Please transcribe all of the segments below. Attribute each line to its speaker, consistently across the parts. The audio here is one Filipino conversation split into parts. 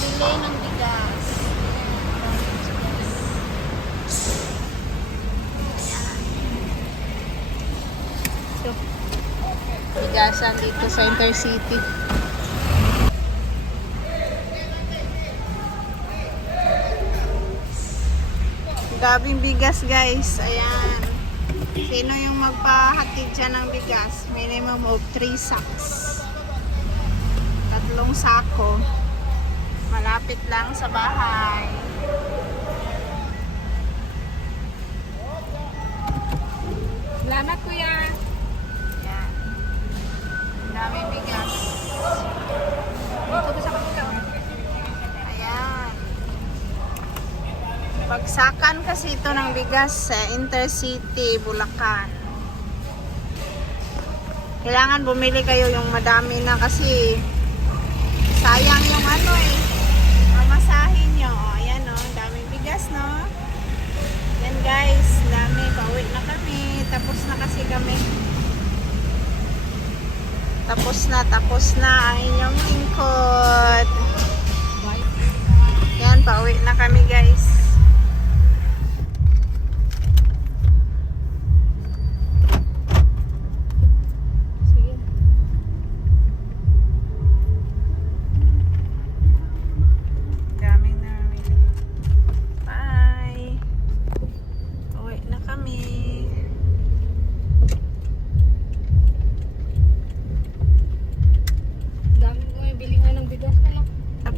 Speaker 1: Bili ng bigas. So, bigasan dito sa Intercity. Gabing bigas guys. Ayan. Sino yung magpahatid dyan ng bigas? Minimum of 3 sacks. Tatlong sako. Malapit lang sa bahay.
Speaker 2: Salamat kuya.
Speaker 1: Yan. Ang daming bigas.
Speaker 2: Kapila.
Speaker 1: Ayan. Bagsakan kasi ito ng bigas sa Intercity, Bulacan. Kailangan bumili kayo yung madami na kasi sayang yung ano eh. Mamasahin nyo. O, ayan o. ang daming bigas no. Yan guys. Dami. Pauwi na kami. Tapos na kasi kami. Tapos na. Tapos na ang inyong lingkod. Yan. Pauwi na kami guys.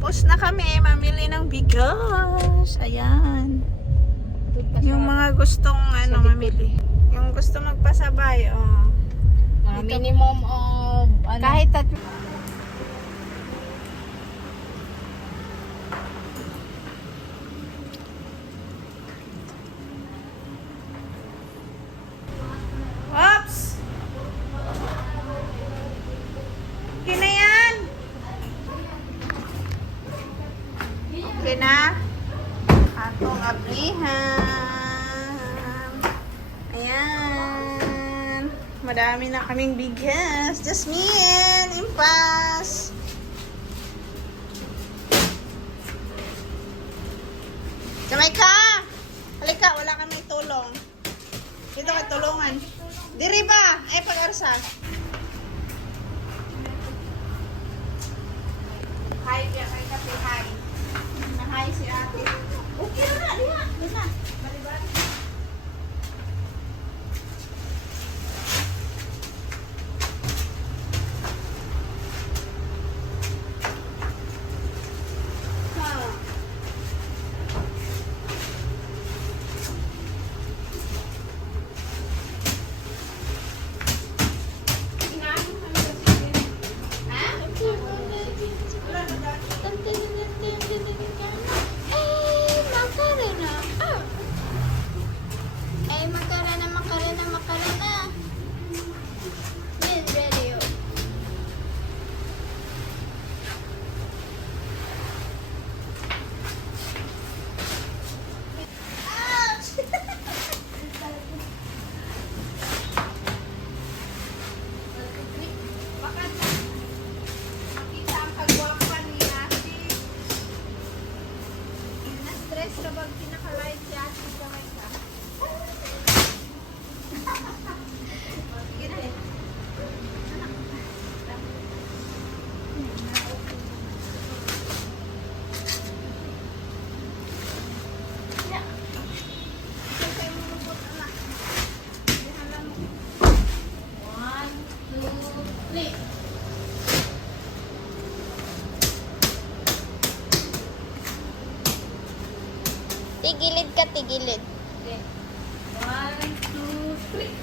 Speaker 1: Tapos na kami mamili ng bigas. Ayan. Yung mga gustong ano mamili. Yung gusto magpasabay, oh.
Speaker 2: mga minimum of ano,
Speaker 1: Kahit at Oops! Okay na yan? Okay na? Atong ablihan. Ayan. Madami na kaming bigas. Jasmine! Impas! Jamaica! Halika, wala kami tulong. Dito kay tulungan. Diri ba? Ay, pag-arsa. Hi, kay kape, hi.
Speaker 3: Na-stress ka bang Tigilid ka, tigilid.
Speaker 2: Okay. One, two, three.